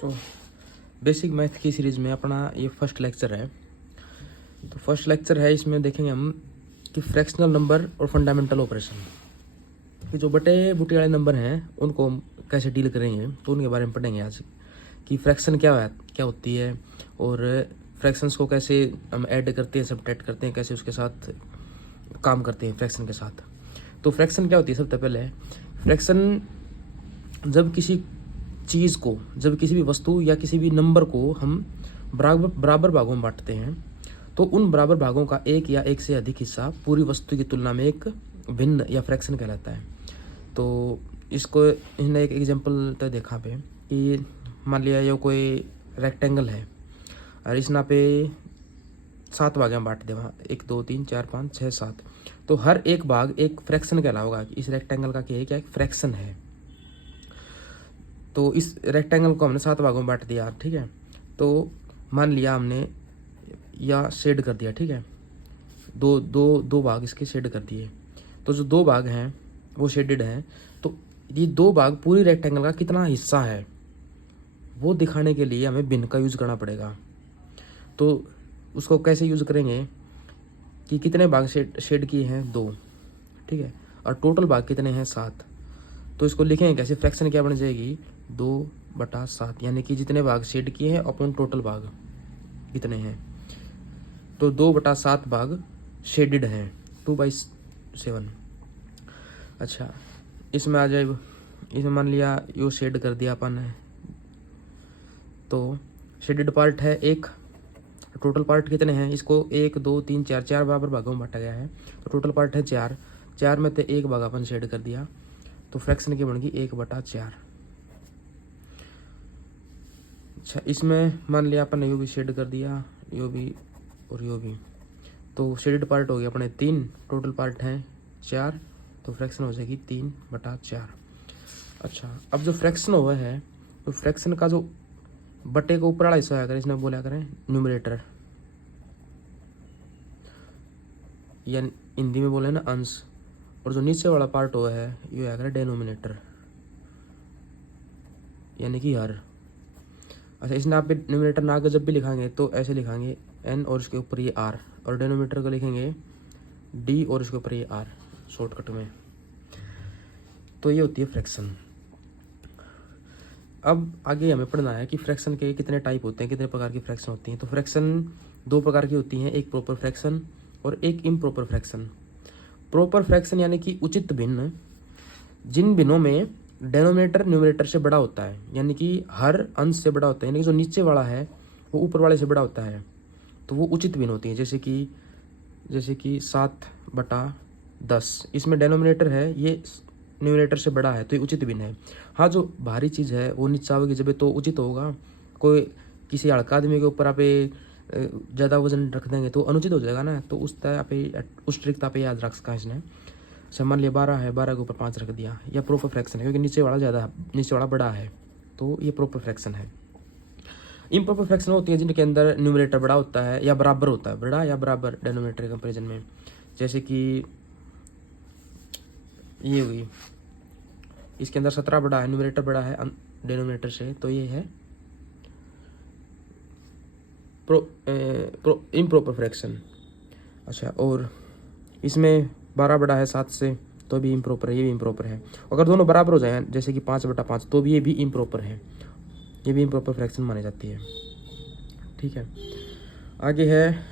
So basic math की series में अपना ये फर्स्ट लेक्चर है। तो फर्स्ट लेक्चर है, इसमें देखेंगे हम कि फ्रैक्शनल नंबर और फंडामेंटल ऑपरेशन कि जो बटे बुटे वाले नंबर हैं उनको हम कैसे डील करेंगे, तो उनके बारे में पढ़ेंगे आज कि फ्रैक्शन क्या होती है और फ्रैक्शंस को कैसे हम ऐड करते हैं, सबट्रैक्ट करते हैं, कैसे उसके साथ काम करते हैं फ्रैक्शन के साथ। तो फ्रैक्शन क्या होती है? सबसे पहले फ्रैक्शन जब किसी चीज़ को, जब किसी भी वस्तु या किसी भी नंबर को हम बराबर भागों में बांटते हैं तो उन बराबर भागों का एक या एक से अधिक हिस्सा पूरी वस्तु की तुलना में एक भिन्न या फ्रैक्शन कहलाता है। तो इसको इन्हें एक एग्जांपल तो देखा पे कि मान लिया ये कोई रेक्टेंगल है और इस ना पे 7 भागें बांट दे, वहाँ 1 2 3 4 5 6 7, तो हर एक भाग एक फ्रैक्शन कहलाएगा। इस रेक्टेंगल का क्या है? क्या एक फ्रैक्शन है। तो इस रेक्टेंगल को हमने 7 भागों में बांट दिया, ठीक है। तो मान लिया हमने या शेड कर दिया, ठीक है, दो भाग इसके शेड कर दिए। तो जो 2 भाग हैं वो शेडेड हैं, तो ये 2 भाग पूरी रेक्टेंगल का कितना हिस्सा है वो दिखाने के लिए हमें भिन्न का यूज़ करना पड़ेगा। तो उसको कैसे यूज़ करेंगे कि कितने भाग शेड किए हैं 2, ठीक है, और टोटल भाग कितने हैं 7। तो इसको लिखेंगे कैसे? फ्रैक्शन क्या बन जाएगी? 2/7, यानी कि जितने भाग शेड किए हैं अपन टोटल भाग कितने हैं। तो 2/7 भाग शेडेड हैं, 2/7। अच्छा, इसमें आ जाए, इसमें मान लिया यो शेड कर दिया अपन ने, तो शेडेड पार्ट है 1, टोटल पार्ट कितने हैं? इसको 1 2 3 4 बराबर भागों में बांटा गया है, तो टोटल पार्ट है 4 में से 1 भाग अपन शेड कर दिया, तो फ्रैक्शन की बन गई 1/4। अच्छा, इसमें मान लिया अपन ने यो भी शेड कर दिया, यो भी और यो भी, तो शेडेड पार्ट हो गया अपने 3, टोटल पार्ट है 4, तो फ्रैक्शन हो जाएगी 3/4। अच्छा, अब जो फ्रैक्शन हुआ है तो फ्रैक्शन का जो बटे को ऊपर वाला हिस्सा आया करें, इसमें बोला करें न्यूमरेटर, या हिंदी में बोले ना अंश, और जो नीचे वाला पार्ट हुआ है ये आया करें डेनोमिनेटर, यानी कि हर। अच्छा, इसमें आप न्यूमरेटर ना आगे जब भी लिखाएंगे तो ऐसे लिखाएंगे n और इसके ऊपर ये r, और डेनोमीटर को लिखेंगे d और इसके ऊपर ये r शॉर्टकट में। तो ये होती है फ्रैक्शन। अब आगे हमें पढ़ना है कि फ्रैक्शन के कितने टाइप होते हैं, कितने प्रकार की फ्रैक्शन होती हैं। तो फ्रैक्शन 2 प्रकार की होती हैं, एक प्रॉपर फ्रैक्शन और एक इम्प्रॉपर फ्रैक्शन। प्रॉपर फ्रैक्शन यानी कि उचित भिन्न, जिन भिन्नों में डेनोमिनेटर न्यूमरेटर से बड़ा होता है, यानी कि हर अंश से बड़ा होता है, यानी कि जो नीचे वाला है वो ऊपर वाले से बड़ा होता है, तो वो उचित भिन्न होती है। जैसे कि 7/10, इसमें डेनोमिनेटर है ये न्यूमरेटर से बड़ा है, तो ये उचित भिन्न है। हाँ, जो भारी चीज़ है वो नीचे आवेगी जब तो उचित होगा। कोई किसी हल्का आदमी के ऊपर आप ज़्यादा वजन रख देंगे तो अनुचित हो जाएगा ना, तो उस तरह पे उस ट्रिक पे याद रख सका इसने। अच्छा, मान लिया 12 है, 12 के ऊपर 5 रख दिया, या प्रॉपर फ्रैक्शन है क्योंकि नीचे वाला बड़ा है, तो ये प्रॉपर फ्रैक्शन है। इम्प्रॉपर फ्रैक्शन होती है जिनके अंदर न्यूमरेटर बड़ा होता है या बराबर होता है, बड़ा या बराबर डेनोमिनेटर के कंपेरिजन में। जैसे कि ये हुई, इसके अंदर 17 बड़ा है, न्यूमरेटर बड़ा है डेनोमिनेटर से, तो ये है इम्प्रॉपर फ्रैक्शन। अच्छा, और इसमें 12 बड़ा है 7 से, तो भी इम्प्रॉपर है, ये भी इम्प्रॉपर है। अगर दोनों बराबर हो जाए जैसे कि 5/5, तो भी ये भी इम्प्रॉपर है, ये भी इम्प्रॉपर फ्रैक्शन मानी जाती है, ठीक है। आगे है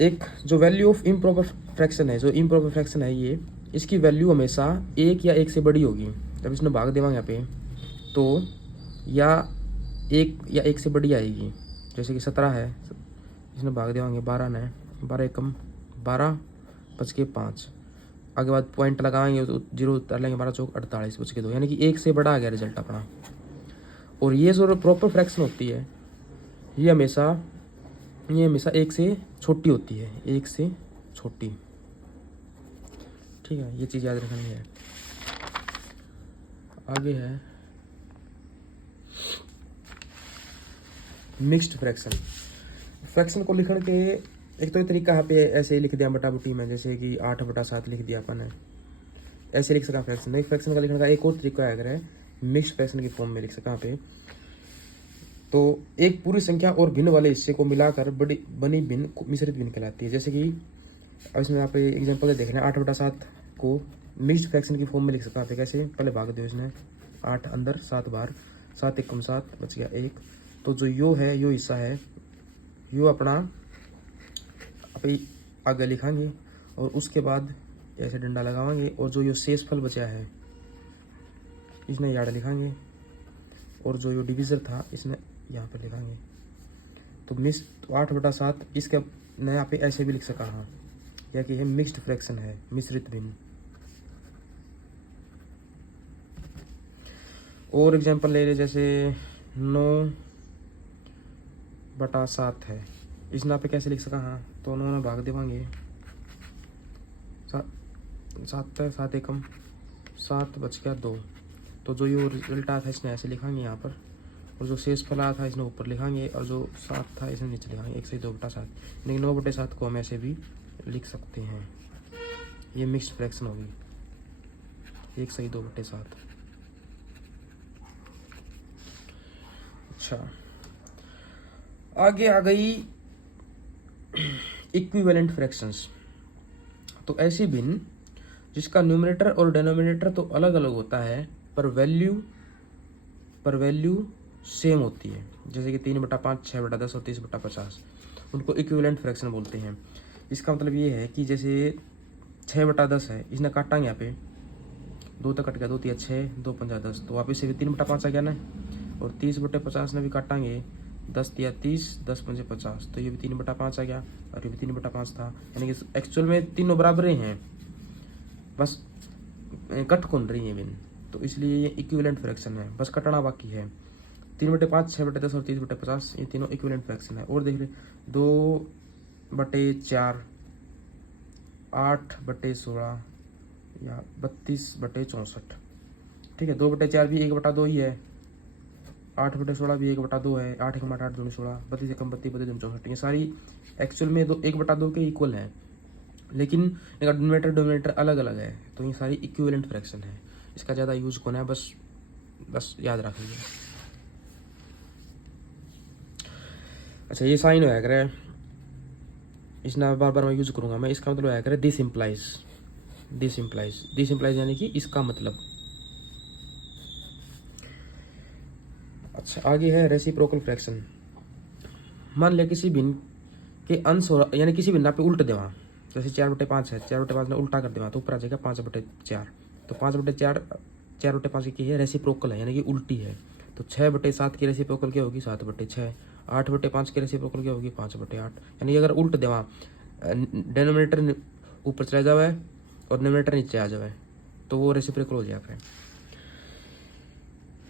एक जो वैल्यू ऑफ इम्प्रॉपर फ्रैक्शन है, जो इम्प्रॉपर फ्रैक्शन है ये, इसकी वैल्यू हमेशा 1 या 1 से बड़ी होगी। जब इसमें भाग देवांगे यहाँ पे तो या 1 या 1 से बड़ी आएगी। जैसे कि 17 है, इसमें भाग देवांगे 12 ने, 12 एकम 12 बच के 5, आगे बाद पॉइंट लगाएंगे तो 0 उतार लेंगे, 12 चौक 48 बच के 2, यानी कि 1 से बड़ा आ गया रिजल्ट अपना। और ये जो प्रॉपर फ्रैक्शन होती है ये हमेशा 1 से छोटी होती है, 1 से छोटी, ठीक है, ये चीज़ याद रखनी है। आगे है मिक्स्ड फ्रैक्शन। फ्रैक्शन को लिखने के एक तो तरीका यहाँ पे ऐसे ही लिख दिया बटा बुटी में, जैसे कि 8/7 लिख दिया अपन ने, ऐसे लिख सका फ्रैक्शन। नहीं, फ्रैक्शन का लिखने का एक और तरीका है, अगर है मिक्स्ड फ्रैक्शन की फॉर्म में लिख सका यहाँ पे। तो एक पूरी संख्या और भिन्न वाले हिस्से को मिलाकर बड़ी बनी भिन्न मिश्रित भिन्न कहलाती है। जैसे कि अब इसमें आप एग्जाम्पल देख रहे हैं, 8/7 को मिक्स्ड फ्रैक्शन की फॉर्म में लिख सकते हैं। कैसे, पहले भाग दो इसने, 8 अंदर 7 बाहर, 7 एकम 7 बच गया 1। तो जो यो है, यो हिस्सा है, यो अपना आप आगे लिखाएंगे और उसके बाद ऐसे डंडा लगाएंगे और जो यो शेषफल बचा है इसने यार्ड लिखाएंगे और जो यो डिविजर था इसने यहाँ पे लिखाएंगे। तो 8/7 इसके मैं यहाँ पे ऐसे भी लिख सका हाँ, या कि है मिक्स्ड फ्रैक्शन है, मिश्रित भिन्न। और एग्जांपल ले रहे, जैसे 9/7 है, इस ना पे कैसे लिख सका हाँ, तो उन्होंने भाग देवांगे 7 एकम 7 बच गया 2। तो जो ये रिजल्ट आया था इसने ऐसे लिखाएंगे यहाँ पर, और जो शेष फल आया था इसने ऊपर लिखाएंगे, और जो 7 था इसने नीचे लिखाएंगे। 1 से 2/7, लेकिन 9/7 को हम ऐसे भी लिख सकते हैं। ये मिक्स्ड फ्रैक्शन होगी, 1 से 2/7। अच्छा, आगे आ गई इक्विवेलेंट फ्रैक्शंस। तो ऐसी भिन्न जिसका न्यूमरेटर और डिनोमिनेटर तो अलग अलग होता है पर वैल्यू सेम होती है। जैसे कि 3/5, 6/10 और 30/50, उनको इक्विवेलेंट फ्रैक्शन बोलते हैं। इसका मतलब ये है कि जैसे 6/10 है, इसने काटांगे यहाँ पे 2 तक कट गया, 2 3 6, 2 5 10, तो वापिस से भी 3/5 आ गया ना। और 30/50 ने भी काटांगे, 10 3 30, 10 5 50, तो ये भी 3/5 आ गया और ये भी 3/5 था। यानी कि एक्चुअल में तीनों बराबर हैं, बस कट कौन रही है बिन, तो इसलिए ये इक्विवेलेंट फ्रैक्शन है, बस कटना बाकी है। 3/5, 6/10 और 30/50 ये तीनों इक्विवेलेंट फ्रैक्शन है। और देख रहे 2/4, 8/16 या 32/64। ठीक है, 2/4 भी 1/2 ही है, 8/16 भी 1/2 है, 8 एकम 8, 8 दूनी 16, 32 एकम 32, 32 दूनी 64। ये सारी एक्चुअल में 1/2 के इक्वल है, लेकिन इनका डिनोमिनेटर अलग अलग है। तो ये सारी इक्विवेलेंट फ्रैक्शन है। इसका ज़्यादा यूज कौन है, बस याद रखिए। अच्छा, ये साइन होया करे, इसना बार बार मैं यूज करूंगा मैं। इसका मतलब होया करे दिस इम्प्लाइज यानी कि इसका मतलब। अच्छा, आगे है रेसिप्रोकल फ्रैक्शन। मान लिया किसी भिन्न के अंश यानी किसी भिन्न पे उल्ट देवा, जैसे 4/5 है, 4/5 ने उल्टा कर देवा तो ऊपर आ जाएगा 5/4। तो 5/4 4/5 की है रेसिप्रोकल है, यानी कि उल्टी है। तो 6/7 की रेसिप्रोकल क्या होगी, 7/6। 8/5 की रेसिप्रोकल क्या होगी, 5/8। यानी अगर उल्ट देवा, डिनोमिनेटर ऊपर चला जावे और न्यूमरेटर नीचे आ जावे, तो वो रेसिप्रोकल हो जाएगा।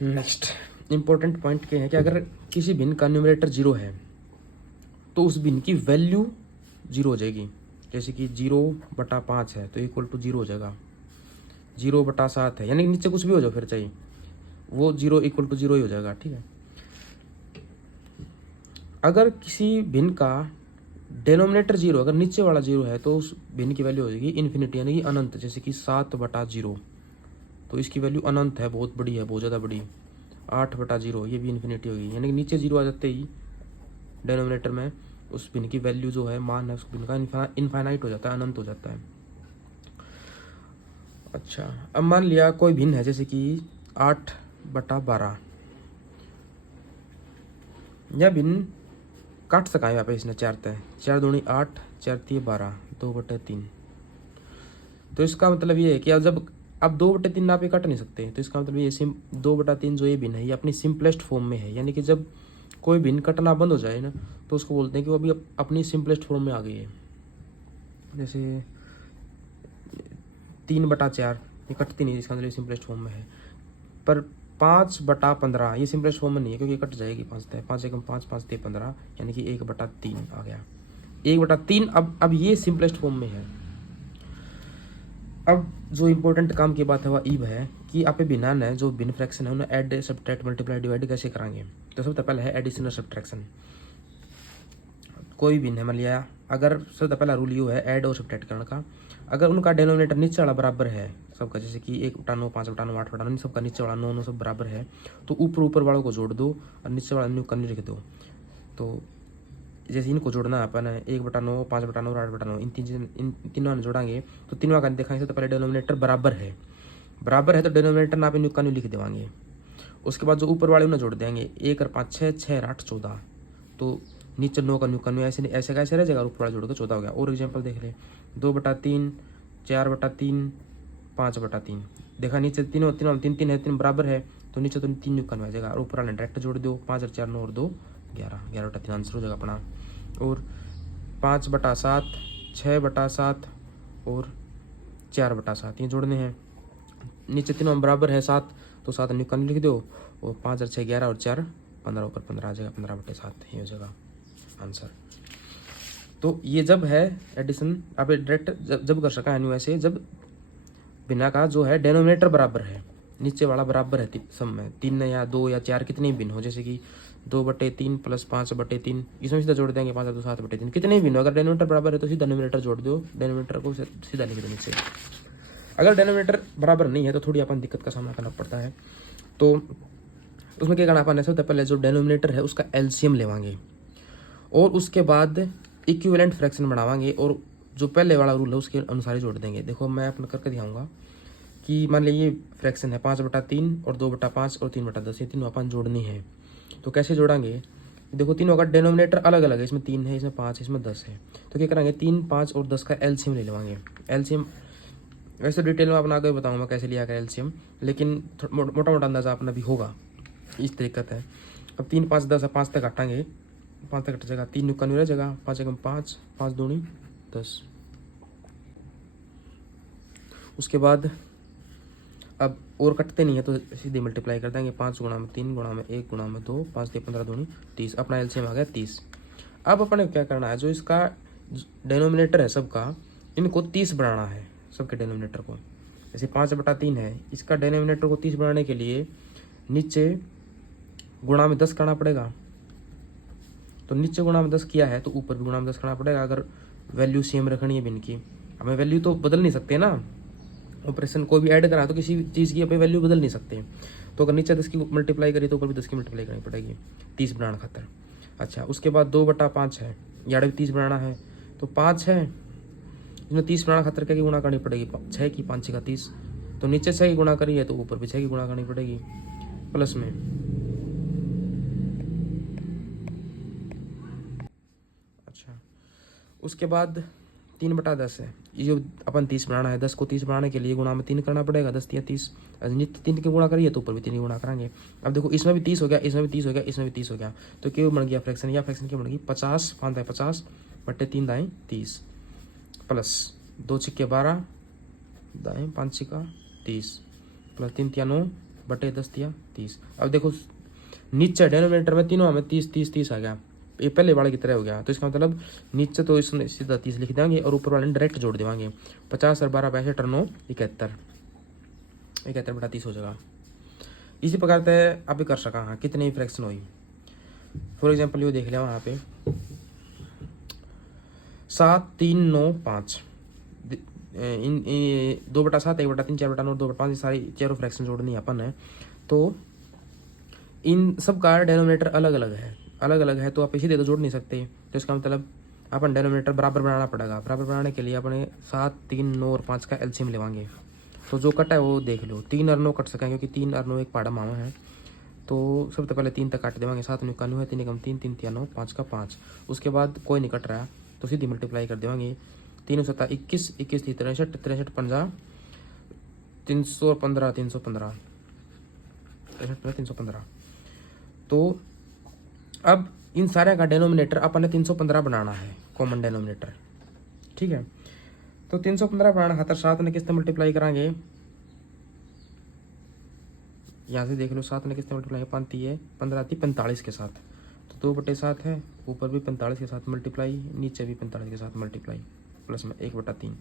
नेक्स्ट इंपॉर्टेंट पॉइंट क्या है कि अगर किसी भिन्न का न्यूमरेटर 0 है तो उस भिन्न की वैल्यू 0 हो जाएगी। जैसे कि 0/5 है तो इक्वल टू 0 हो जाएगा। 0/7 है, यानी नीचे कुछ भी हो जाए फिर चाहिए, वो 0 इक्वल टू 0 ही हो जाएगा। ठीक है, अगर किसी भिन्न का डिनोमिनेटर 0, अगर नीचे वाला 0 है तो उस भिन्न की वैल्यू हो जाएगी इन्फिनिटी, यानी कि अनंत। जैसे कि 7/0, तो इसकी वैल्यू अनंत है, बहुत बड़ी है, बहुत ज़्यादा बड़ी। 8/0 ये भी इन्फिनिटी होगी, यानी कि नीचे 0 आ जाते ही डिनोमिनेटर में उस भिन्न की वैल्यू जो है, मान है उस भिन्न का इनफाइनाइट हो जाता है, अनंत हो जाता है। अच्छा, अब मान लिया कोई भिन्न है, जैसे कि 8/12, यह भिन्न काट सका है यहाँ पे इसने 4 तय, 4 दूनी 8, 4 3 12, 2/3। तो इसका मतलब ये है कि अब 2/3 आप ये काट नहीं सकते। तो इसका मतलब ये 2/3 जो ये भिन्न है ये अपनी सिंपलेस्ट फॉर्म में है, यानी कि जब कोई भिन्न कटना बंद हो जाए ना तो उसको बोलते हैं कि वो अभी अपनी सिंपलेस्ट फॉर्म में आ गई है। जैसे 3/4 ये कटती नहीं, इसका मतलब सिंपलेस्ट फॉर्म में है। पर 5/15 ये सिंपलेस्ट फॉर्म में नहीं है, क्योंकि कट जाएगी 5 एकम 5, 5 3 15, यानी कि 1/3 आ गया। 1/3 अब ये सिंपलेस्ट फॉर्म में है। अब जो इम्पोर्टेंट काम की बात है वह ईब है कि आप भिन्न है, जो भिन्न फ्रैक्शन है उन्हें ऐड, सब्ट्रैक्ट, मल्टीप्लाई, डिवाइड कैसे कराएंगे। तो सबसे पहले है एडिशन और सब्ट्रैक्शन। कोई भिन्न है, मान लिया, अगर सबसे पहला रूल यू है ऐड और सब्ट्रैक्ट करने का। अगर उनका डेनोमिनेटर नीचे वाला बराबर है सबका, जैसे कि 1/9, 5/9, 8/9, सबका नीचे वाला 9 सब बराबर है, तो ऊपर ऊपर वालों को जोड़ दो और नीचे वाला न्यू कन्यू लिख दो। तो जैसे इनको जोड़ना है अपन 1/9, 5/9 और 8/9, इन तीनों में जोड़ांगे तो तीनों का देखेंगे तो पहले डेनोमिनेटर बराबर है तो डेनोमिनेटर ना पे न्यू कन्यू लिख देवांगे। उसके बाद जो ऊपर वाले उन्हें जोड़ देंगे, 1 और 5 6, 6 और 8 14, तो नीचे 9 का न्यू कन्यू ऐसे ऐसे कैसे रह जाएगा, ऊपर वाला जोड़ के 14 हो गया। और एग्जाम्पल देख ले, 2/3, 4/3, 5/3, देखा नीचे तीनों तीनों 3 है, 3 बराबर है, तो नीचे तो 3 न्यू कन्यू आ जाएगा और ऊपर वाले डायरेक्ट जोड़ दो, 5 और 4 9 और 2 11, 11/3 आंसर हो जाएगा अपना। और 5/7, 6/7 और 4/7 ये जोड़ने हैं, नीचे तीनों बराबर है 7, तो 7 न्यू कन्यू लिख दो, और 5 और 6 11 और 4 15, ऊपर 15 आ जाएगा, 15/7 ये हो जाएगा आंसर। तो ये जब है एडिशन, आप डायरेक्ट जब कर सका है वैसे, जब बिना का जो है डेनोमिनेटर बराबर है, नीचे वाला बराबर है सब में, 3 या 2 या 4 कितने भी भिन्न हो, जैसे कि 2/3 प्लस 5/3, इसमें सीधा जोड़ देंगे 5 और 2 7/3, कितने भी भिन्न हो, अगर डेनोमिनेटर बराबर है तो सीधा डेनोमिनेटर जोड़ दो, डेनोमिनेटर को सीधा लिख दो नीचे। अगर डेनोमिनेटर बराबर नहीं है तो थोड़ी अपन दिक्कत का सामना करना पड़ता है। तो उसमें क्या करना, अपन ऐसा होता है पहले जो डेनोमिनेटर है उसका एलसीएम लेवांगे और उसके बाद इक्विवेलेंट फ्रैक्शन बनावांगे और जो पहले वाला रूल है उसके अनुसार ही जोड़ देंगे। देखो मैं अपना करके दिखाऊंगा कि मान लीजिए ये फ्रैक्शन है 5/3 और 2/5 और 3/10, ये तीनों अपन जोड़नी है। तो कैसे जोड़ेंगे, देखो तीनों का डेनोमिनेटर अलग अलग है, इसमें 3 है, इसमें 5 है, इसमें 10 है, तो क्या करेंगे 3, 5 और 10 का एलसीएम ले लेवांगे। एलसीएम वैसे डिटेल में अपना आगे बताऊंगा कैसे लिया गया एलसीएम, लेकिन मोटा मोटा अंदाजा अपना भी होगा, इस तरीके है। अब 3, 5, 10 है, 5 तक हटाएंगे, 5 तक हट जाएगा, 3 न्यू कन्यू रह जाएगा, 5 एकम 5, 5 दूनी 10। उसके बाद अब और कटते नहीं है तो सीधे मल्टीप्लाई कर देंगे, 5 गुणा में 3 गुणा में 1 गुणा में 2, 5 × 15 दूनी 30, अपना एलसीएम आ गया 30। अब अपने क्या करना है, जो इसका डेनोमिनेटर है सबका, इनको 30 बनाना है सबके डेनोमिनेटर को। जैसे 5/3 है, इसका डेनोमिनेटर को 30 बनाने के लिए नीचे गुणा में 10 करना पड़ेगा, तो नीचे गुणा में 10 किया है तो ऊपर भी गुणा में 10 करना पड़ेगा, अगर वैल्यू सेम रखनी है बिन की। हमें वैल्यू तो बदल नहीं सकते ना, ऑपरेशन कोई भी ऐड करा तो किसी भी चीज़ की अपनी वैल्यू बदल नहीं सकते, तो अगर नीचे 10 की मल्टीप्लाई करी तो ऊपर भी 10 की मल्टीप्लाई करनी पड़ेगी 30 बनाने खातर। अच्छा, उसके बाद 2/5 है, यार भी 30 बनाना है, तो 5 है, इसमें 30 बनाना खातर क्या की गुणा करनी पड़ेगी, 6 की 5 का 30, तो नीचे 6 की गुणा करी है तो ऊपर भी 6 की गुणा करनी पड़ेगी प्लस में। अच्छा, उसके बाद 3/10 है, ये जो अपन 30 बनाना है, 10 को 30 बनाने के लिए गुणा में 3 करना पड़ेगा, 10 या 30, नित्य 3 की गुणा करिए तो ऊपर भी 3 की गुणा करेंगे। अब देखो इसमें भी 30 हो गया, इसमें भी 30 हो गया, इसमें भी 30 हो गया, तो क्यों बन गया फ्रैक्शन, या फ्रैक्शन क्यों बन गई 50, 5 दाएँ 50 बट्टे 3 दाएँ 30 प्लस 2 छिक्के 12 दाएँ 5 छिक्का 30 प्लस 3 तिया 9 बटे 10 तिया 30। अब देखो नीचे डेनोमिनेटर में तीनों में 30 30 30 आ गया, ये पहले वाले की तरह हो गया, तो इसका मतलब नीचे तो इसमें सीधा 30 लिख देंगे और ऊपर वाले डायरेक्ट जोड़ देंगे, 50 और 12 65 और 9 71, 71/30 हो जाएगा। इसी प्रकार से आप भी कर सका, हाँ कितने भी फ्रैक्शन हुई। फॉर एग्जाम्पल ये देख लिया वहाँ पे 7 3 9 5, इन 2/7 1/3 4/9 2/5 ये सारी चारों फ्रैक्शन जोड़नी है अपन है, तो इन सब का डेनोमिनेटर अलग अलग है, तो आप इसी तो जोड़ नहीं सकते, तो इसका मतलब अपन डेनोमिनेटर बराबर बनाना पड़ेगा। बराबर बनाने के लिए अपने 7 3 9 और 5 का एलसीएम लेवांगे, तो जो कटा है वो देख लो, 3 और 9 कट सकें क्योंकि 3 और 9 एक पाड़ा मावा है, तो सबसे पहले 3 तक काट देवांगे, 7 न्यू कानू है, 3 एकम 3 3 तिया 9 5 का 5, उसके बाद कोई नहीं कट रहा तो सीधी मल्टीप्लाई कर देवांगे, 3 7 21 21 63 63 50 315 315 315। तो अब इन सारे का डेनोमिनेटर अपन ने 315 बनाना है, कॉमन डेनोमिनेटर, ठीक है। तो 315 बनाना खातर 7 ने किससे मल्टीप्लाई कराएंगे, यहाँ से देख लो 7 ने किससे मल्टीप्लाई, 5 है 15 आती 45 के साथ, तो 2/7 है, ऊपर भी 45 के साथ मल्टीप्लाई, नीचे भी 45 के साथ मल्टीप्लाई प्लस में 1/3।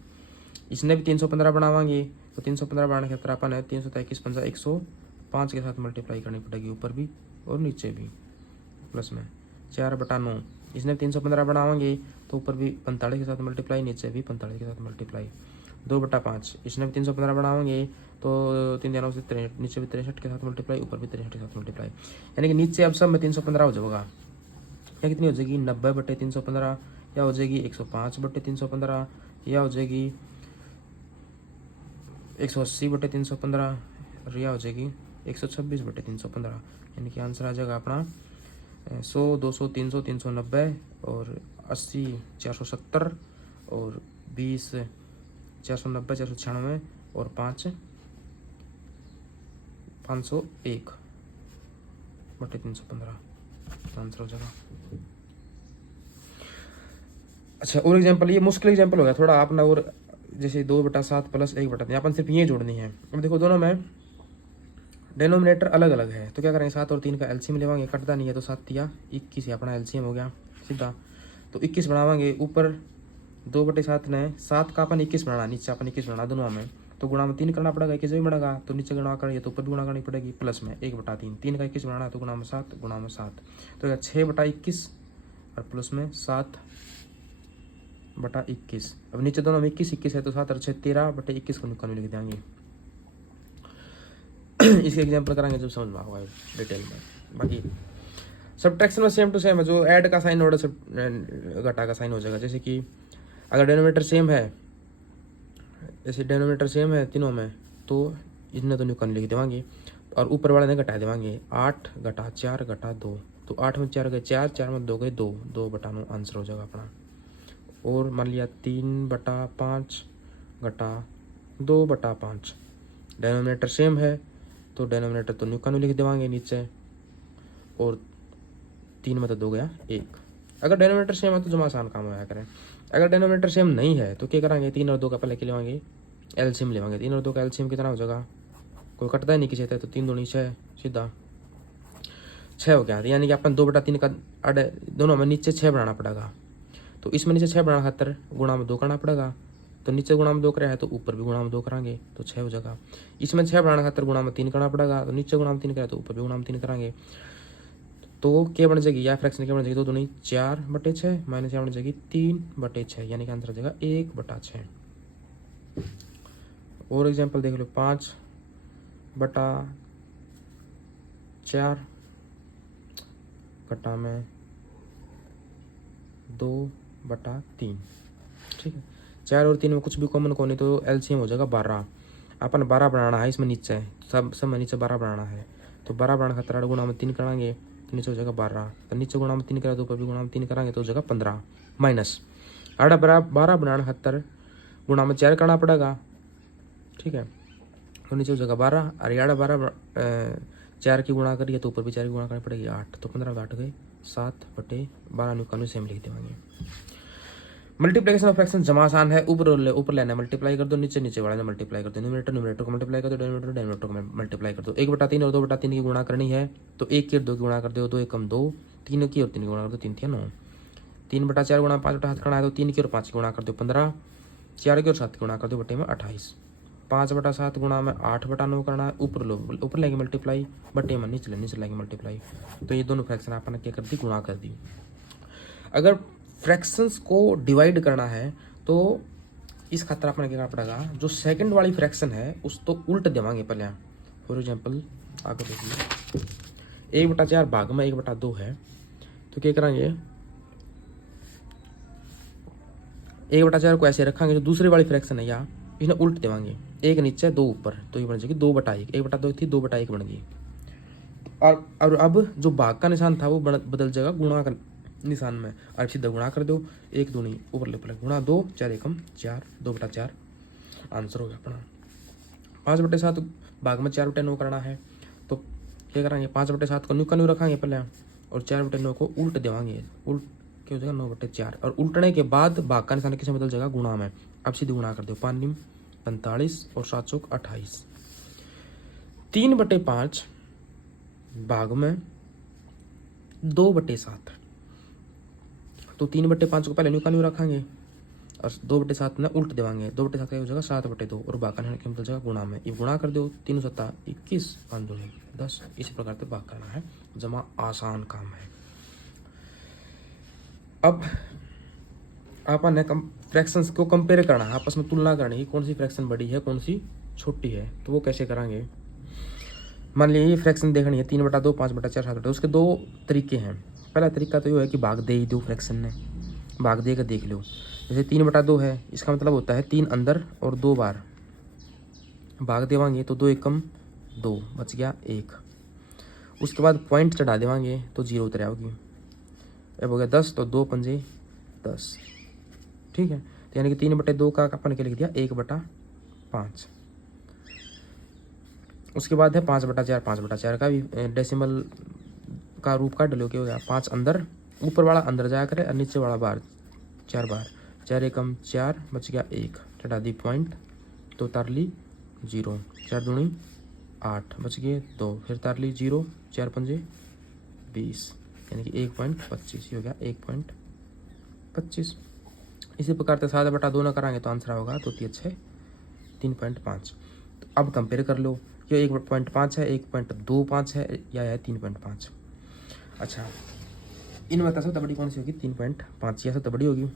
इसने भी 315 बनावांगे, तो 315 बनाने के खातर अपन है 3 7 21 50 105 के साथ मल्टीप्लाई करनी पड़ेगी, ऊपर भी और नीचे भी प्लस में 4/9। इसने 315 बनावांगे तो ऊपर भी 45 के साथ मल्टीप्लाई, नीचे भी 45 के साथ मल्टीप्लाई, 2/5, इसमें भी 315 बनाएंगे तो 3 दिनों से 63, नीचे भी 63 के साथ मल्टीप्लाई, ऊपर भी 63 के साथ मल्टीप्लाई, यानी कि नीचे अब सब में 315 हो जाएगा। या कितनी हो जाएगी 90/315, या हो जाएगी 105/315, या हो जाएगी 180/315, और या हो जाएगी 126/315, यानी कि आंसर आ जाएगा अपना 100, 200, 300, 390, और 80, 470, और 20, 490, 496, और 5, 501/315, आंसर हो जाएगा। अच्छा, और एग्जाम्पल, ये मुश्किल एग्जाम्पल हो गया थोड़ा अपना, और जैसे 2/7 + 1/3, अपन सिर्फ ये जोड़नी है। अब देखो दोनों में डेनोमिनेटर अलग अलग है, तो क्या करेंगे 7 और 3 का एलसीएम लेवांगे, कटता नहीं है तो 7 या 21 अपना एलसीएम हो गया सीधा। तो 21 बनावांगे, ऊपर 2/7 ने 7 का अपन 21 बनाना, नीचे अपन 21 बनाना दोनों में, तो गुणा में 3 करना पड़ेगा, 21 भी बढ़ेगा, तो नीचे गुणा करेंगे तो ऊपर भी गुणा करनी पड़ेगी, प्लस में 1/3, 3 का 21 बनाना तो गुणा में 7, गुणा में 7, तो 6/21, और प्लस में 7/21। अब नीचे दोनों में 21 है तो 7 और 6 13/21 को निकाल लिख देंगे। इसके एग्जाम्पल कराएंगे जब समझ में आएगा डिटेल में। बाकी सब्ट्रैक्शन में सेम टू सेम है, जो ऐड का साइन और घटा का साइन हो जाएगा। जैसे कि अगर डेनोमिनेटर सेम है, जैसे डेनोमिनेटर सेम है तीनों में, तो इसने तो निकाल लिख देवांगे, और ऊपर वाले ने घटा देवांगे, 8 घटा 4 घटा 2, तो 8 में 4 गए 4, 4 में 2 गए 2, 2/9 आंसर हो जाएगा अपना। और मान लिया 3/5 घटा 2/5, डेनोमिनेटर सेम है तो डेनोमिनेटर तो न्यूकानू लिख देवांगे नीचे, और 3 में तो 2 गया 1। अगर डेनोमिनेटर सेम है तो जमा आसान काम होया करें। अगर डेनोमिनेटर सेम नहीं है तो क्या करेंगे, 3 और 2 का पहले के लेवांगे एलसीएम लेवांगे, 3 और 2 का एलसीएम कितना हो जाएगा, कोई कटता ही नहीं किसी से, तो 3 दूनी 6, सीधा 6 हो गया, यानी कि अपन 2/3 का दोनों में नीचे 6 बनाना पड़ेगा, तो इसमें नीचे 6 बनाना खातर गुणा में 2 करना पड़ेगा, तो नीचे गुणा में 2 कराया है तो ऊपर भी गुणा में 2 कराएंगे तो 6 हो जाएगा। इसमें 6 बनाना खातर गुणा में 3 करना पड़ेगा, तो नीचे गुणा में 3 कराया तो ऊपर भी गुणा में 3 कराएंगे, तो क्या बन जाएगी, या फ्रैक्शन क्या बन जाएगी, 2 दूनी 4/6 माइनस 4 बन जाएगी 3/6, यानी कि आंसर हो जाएगा 1/6। और एग्जाम्पल देख लो, 5/4 घटा में 2/3, ठीक है। 4 और 3 में कुछ भी कॉमन को नहीं, तो एलसीएम हो जाएगा 12। अपन 12 बनाना है, इसमें नीचे सब में नीचे 12 बनाना है, तो 12 बनाना खातर गुणा में 3 कराएंगे तो नीचे हो जाएगा 12, तो नीचे गुणा में 3 करा तो ऊपर भी गुणा में 3 कराएंगे तो हो जाएगा 15, माइनस 12 बनाना खातर गुणा में 4 करना पड़ेगा, ठीक है, तो नीचे हो जाएगा 12, और 12 4 की गुणा करिए तो ऊपर भी 4 की गुणा करनी पड़ेगी 8, तो 15 घट गए 7/12 निकालो, सेम लिख देंगे। मल्टीप्लिकेशन ऑफ फ्रैक्शन जमा आसान है, ऊपर लेना मल्टीप्लाई कर दो, नीचे वाले ने मल्टीप्लाई कर दो, न्यूमरेटर को मल्टीप्लाई कर दो, डेनोमिनेटर को मल्टीप्लाई कर दो। 1/3 और 2/3 की गुणा करनी है, तो 1 की और 2 की गुणा कर दो, 2 एकम 2, 3 की और 3 की गुणा कर दो, 3 9, 3/4 गुणा 5/7 करना है तो 3 की और 5 की गुणा कर दो 15, 4 की और 7 की गुणा कर दो बटे में 28, 5/7 गुणा में 8/9 करना है, ऊपर लेंगे मल्टीप्लाई, बटे में नीचे लेंगे मल्टीप्लाई, तो ये दोनों फ्रैक्शन अपन क्या कर दी, गुणा कर दी। अगर फ्रैक्शंस को डिवाइड करना है तो इस खातर अपने क्या करना पड़ेगा, जो सेकंड वाली फ्रैक्शन है उस तो उल्ट देवांगे पहले। फॉर एग्जांपल आगे देखिए, 1/4 भाग में 1/2 है, तो क्या करेंगे 1/4 को ऐसे रखेंगे, जो दूसरी वाली फ्रैक्शन है या इन्हें उल्ट देवांगे, 1 नीचे 2 ऊपर, तो ये बन जाएगी 2/1, 1/2 थी 2/1 बन गई। और अब जो भाग का निशान था वो बदल जाएगा गुणा का निशान में, और सीधा गुणा कर दो, 1 दूनी ऊपर गुणा 2, 4 एकम 4, 2/4 आंसर हो गया अपना। 5/7 भाग में 4/9 करना है, तो क्या करेंगे 5/7 को न्यू का न्यू रखेंगे पहले, और 4/9 को उल्ट देवांगे, उल्ट क्या हो जाएगा 9/4, और उल्टने के बाद भाग का निशान किसे बदल जाएगा, गुणा में। अब सीधे गुणा कर दो, 5 निम 45 और 7 चौक 28, 3/5 भाग में 2/7, तो 3/5 को पहले न्यू का न्यू रखेंगे, और 2/7 में उल्ट देवांगे, 2/7 का हो जाएगा 7/2, और भाग का निशान बदल जाएगा गुणा में। ये गुणा कर दो, 3 7 21, 5 2 10, इसी प्रकार से भाग करना है, जमा आसान काम है। अब अपन फ्रैक्शंस को कंपेयर करना है, आपस में तुलना करनी है, कौन सी फ्रैक्शन बड़ी है कौन सी छोटी है। तो वो कैसे करांगे, मान लीजिए ये फ्रैक्शन देखनी है 3/2, 5/4, 7/2। उसके दो तरीके हैं। पहला तरीका तो ये है कि भाग दे ही दो फ्रैक्शन ने, भाग दे कर देख लो। जैसे 3/2 है, इसका मतलब होता है 3 अंदर और 2 बाहर, भाग देवांगे तो 2 एकम 2 बच गया 1। उसके बाद पॉइंट चढ़ा देवांगे तो 0 उतर आओगी। अब हो गया 10, तो 2 पंजे 10, ठीक है। तो यानी कि 3/2 का अपन के लिख दिया 1/5। उसके बाद है 5/4, 5/4 का भी डेसिमल का रूप काट लो, क्या हो गया 5 अंदर, ऊपर वाला अंदर जाया करे और नीचे वाला बाहर, 4 बाहर, 4 एकम 4 बच गया 1, चढ़ा दी पॉइंट तो उतार ली 0, 4 दूनी 8 बच गए 2, फिर उतार ली 0, 4 पंजे 20, यानी कि 1.25, ये हो गया 1.25। इसी प्रकार से 7/2 ना कराएंगे तो आंसर होगा तो 6 3.5। तो अब कंपेयर कर लो, ये 1.5 है, 1.25 है या है 3.5। अच्छा, इनमें सबसे बड़ी कौन सी होगी 3.5, या सबसे बड़ी होगी,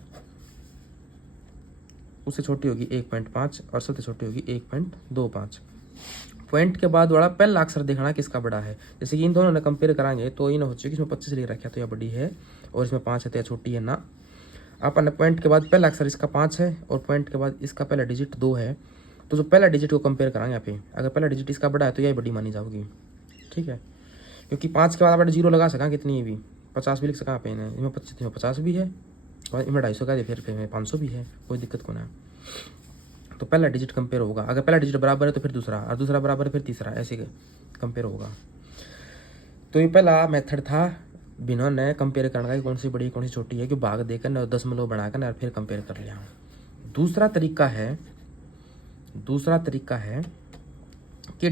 उससे छोटी होगी 1.5 और सबसे छोटी होगी 1.25। पॉइंट के बाद वाला पहला अक्षर देखना किसका बड़ा है। जैसे कि इन दोनों ने कंपेयर कराएंगे तो ये ना हो कि इसमें 25 लिख रखा तो यह बड़ी है और इसमें 5 है तो यह छोटी है ना। अपन पॉइंट के बाद पहला अक्षर इसका 5 है और पॉइंट के बाद इसका पहला डिजिट 2 है, तो जो पहला डिजिट को कंपेयर कराएंगे यहाँ पे, अगर पहला डिजिट इसका बड़ा है तो यह बड़ी मानी जाओगी, ठीक है। क्योंकि 5 के बाद आप 0 लगा सका कितनी भी, 50 भी लिख सका पे, इसमें 25 में 50 भी है और इनमें 250 का फिर 500 भी है, कोई दिक्कत को ना। तो पहला डिजिट कंपेयर होगा, अगर पहला डिजिट बराबर है तो फिर दूसरा, और दूसरा बराबर है फिर तीसरा, ऐसे कंपेयर होगा। तो ये पहला मेथड था बिना ने कंपेयर करने का, कौन सी बड़ी कौन सी छोटी है, कि भाग देकर न 10 बनाकर और फिर कंपेयर कर लिया। दूसरा तरीका है कि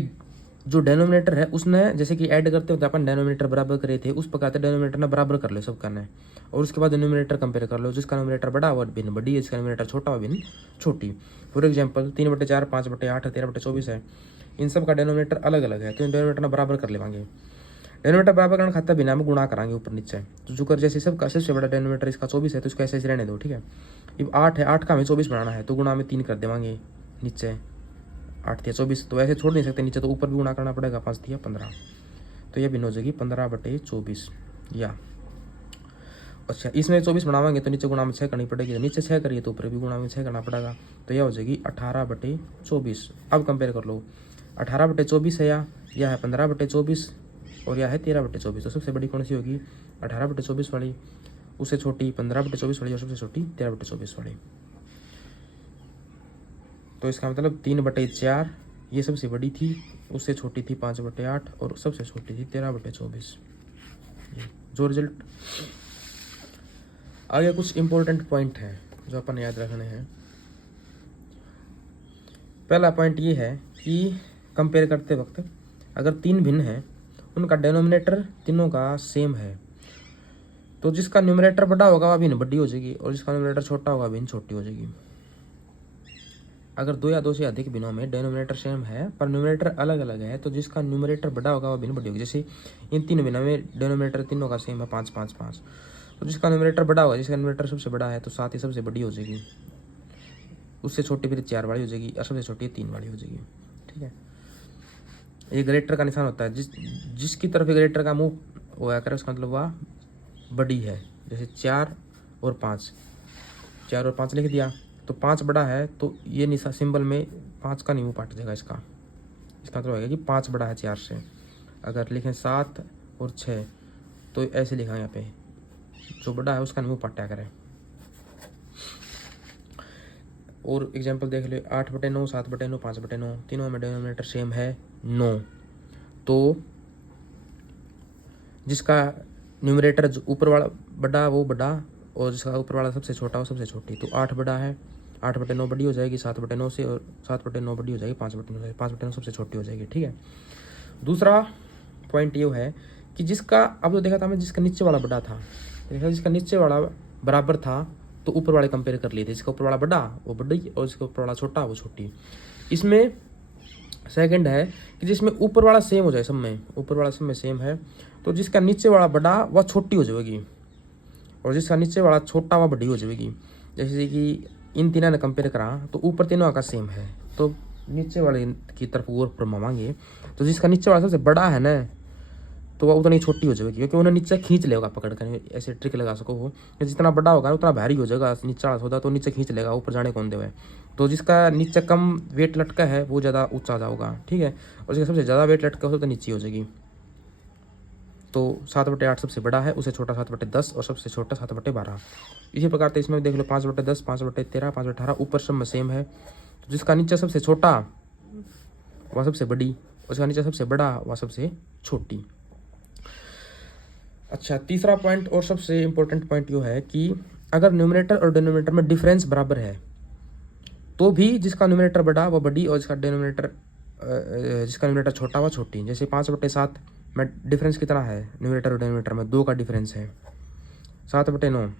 जो डेनोमिनेटर है उसने, जैसे कि ऐड करते होते अपन डेनोमिनेटर बराबर करे थे, उस प्रकार से डेनोमिनेटर ने बराबर कर लो सब करना, और उसके बाद डिनोमिनेटर कंपेयर कर लो, जिसका डिनोमिनेटर बड़ा हुआ भिन्न बड़ी है, जिसका डिनोमिनेटर छोटा हुआ भिन्न छोटी। फॉर एग्जांपल 3/4, 5/8, 13/24 है, इन सब का डिनोमिनेटर अलग अलग है, तो इन डिनोमिनेटर ने बराबर कर लेवांगे। डिनोमिनेटर बराबर करना खाता बिना में गुणा कराएंगे ऊपर नीचे, तो जो कर जैसे सबका सबसे बड़ा डिनोमिनेटर इसका 24 है तो इसको ऐसे रहने दो, ठीक है। अब 8 है, 8 का हमें 24 बनाना है तो गुणा में 3 कर देवांगे, नीचे 8 × 24, तो ऐसे छोड़ नहीं सकते नीचे, तो ऊपर भी गुणा करना पड़ेगा, 5 × 15, तो यह भिन्न हो जाएगी 15/24 या। अच्छा, इसमें 24 बनावाएंगे तो नीचे गुणा में 6 करनी पड़ेगी, तो नीचे 6 करिए तो ऊपर भी गुणा में 6 करना पड़ेगा, तो यह हो जाएगी 18/24। अब कंपेयर कर लो, 18/24 है या है 15/24 और यह है 13/24। तो सबसे बड़ी कौन सी होगी 18/24 वाली, उससे छोटी 15/24 वाली और सबसे छोटी 13/24 वाली। तो इसका मतलब 3/4 ये सबसे बड़ी थी, उससे छोटी थी 5/8 और सबसे छोटी थी 13/24। जो रिजल्ट आगे कुछ इंपॉर्टेंट पॉइंट है जो अपन याद रखने हैं। पहला पॉइंट ये है कि कंपेयर करते वक्त अगर 3 भिन्न हैं, उनका डेनोमिनेटर तीनों का सेम है, तो जिसका न्यूमरेटर बड़ा होगा वह भिन्न बड़ी हो जाएगी और जिसका न्यूमरेटर छोटा होगा भिन्न छोटी हो जाएगी। अगर 2 या 2 से अधिक भिन्नों में डेनोमिनेटर सेम है पर न्यूमरेटर अलग अलग है, तो जिसका न्यूमरेटर बड़ा होगा वह भिन्न बड़ी होगी। जैसे इन 3 भिन्नों में डेनोमिनेटर तीनों का सेम है 5, 5, 5, तो जिसका न्यूमरेटर बड़ा होगा, जिसका न्यूमरेटर सबसे बड़ा है तो 7 ही सबसे बड़ी हो जाएगी, उससे छोटी फिर 4 वाली हो जाएगी और सबसे छोटी 3 वाली हो जाएगी, ठीक है। ये ग्रेटर का निशान होता है, जिसकी तरफ ग्रेटर का मुंह होया करे उसका मतलब वह बड़ी है। जैसे 4 और 5, 4 और 5 लिख दिया तो 5 बड़ा है, तो ये निशान सिंबल में 5 का नींव पाट जाएगा, इसका मतलब होगा कि 5 बड़ा है 4 से। अगर लिखें 7 और 6 तो ऐसे लिखा यहाँ पे, जो बड़ा है उसका नींव पाटा करें। और एग्जांपल देख ले, 8/9, 7/9, 5/9, तीनों में डिनोमिनेटर सेम है 9, तो जिसका न्यूमरेटर ऊपर वाला बड़ा वो बड़ा और जिसका ऊपर वाला सबसे छोटा वो सबसे छोटी। तो 8 बड़ा है, 8/9 बड़ी हो जाएगी 7/9 से, और 7/9 बड़ी हो जाएगी 5/9 से, 5/9 सबसे छोटी हो जाएगी, ठीक है। दूसरा पॉइंट ये है कि जिसका, अब जो देखा था मैं, जिसका नीचे वाला बड़ा था, देखा जिसका नीचे वाला बराबर था तो ऊपर वाले कंपेयर कर लिए थे, जिसका ऊपर वाला बड़ा वो बड़ी और जिसका ऊपर वाला छोटा वो छोटी। इसमें सेकंड है कि जिसमें ऊपर वाला सेम हो जाए, सब में ऊपर वाला सब में सेम है, तो जिसका नीचे वाला बड़ा वह छोटी हो जाएगी और जिसका नीचे वाला छोटा वह बड़ी हो जाएगी। जैसे कि इन तीनों ने कंपेयर करा तो ऊपर तीनों का सेम है, तो नीचे वाले की तरफ और प्रमावांगे तो जिसका नीचे वाला सबसे बड़ा है ना तो वह उतनी छोटी हो जाएगी, क्योंकि उन्हें नीचे खींच लेगा पकड़ कर। ऐसे ट्रिक लगा सको वो, जितना बड़ा होगा उतना भारी हो जाएगा नीचे वाला सौदा, तो नीचे खींच लेगा, ऊपर जाने कौन देवे। तो जिसका नीचे कम वेट लटका है वो ज़्यादा ऊंचा जाएगा, ठीक है, और जिसका सबसे ज़्यादा वेट लटका हो तो नीचे हो जाएगी। तो 7/8 सबसे बड़ा है, उसे छोटा 7/10 और सबसे छोटा 7/12। इसी प्रकार से इसमें देख लो 5/10, 5/13, 5/18 ऊपर सब में सेम है। तो जिसका नीचे सबसे छोटा वह सबसे बड़ी, उसका नीचे सबसे बड़ा वह सबसे छोटी। अच्छा, तीसरा पॉइंट और सबसे इम्पोर्टेंट पॉइंट यो है कि अगर न्यूमरेटर और डिनोमिनेटर में डिफरेंस बराबर है तो भी जिसका न्यूमरेटर बड़ा वह बड़ी और जिसका न्यूमरेटर छोटा वह छोटी। जैसे 5/7 में डिफरेंस कितना है न्यूमरेटर और डिनोमिनेटर में, 2 का डिफरेंस है। 7/9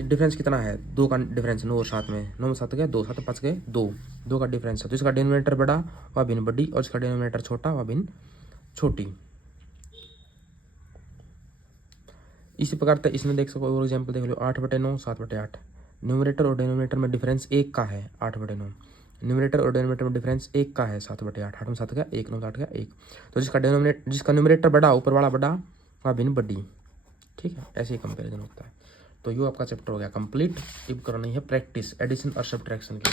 डिफरेंस कितना है, 2 का डिफरेंस, 9 और 7 में, 9 में 7 गए 2, 7 5 गए 2, 2 का डिफरेंस है। तो जिसका डिनोमिनेटर बड़ा वह भिन्न बड़ी और जिसका डिनोमिनेटर छोटा वह भिन्न छोटी। इसी प्रकार से इसमें देख सको और एग्जाम्पल देख लो 8/9, 7/8। न्यूमरेटर और डिनोमिनेटर में डिफरेंस 1 का है 8/9, न्यूमरेटर और डिनोमिनेटर में डिफरेंस 1 का है 7/8। 8 में 7 गया 1, 9 8 गया 1। तो जिसका न्यूमरेटर बड़ा ऊपर वाला बड़ा वह भिन्न बड़ी, ठीक है, ऐसे ही कंपेरिजन होता है। तो ये आपका चैप्टर हो गया कंप्लीट। अब करनी है प्रैक्टिस एडिशन और सब्ट्रैक्शन की।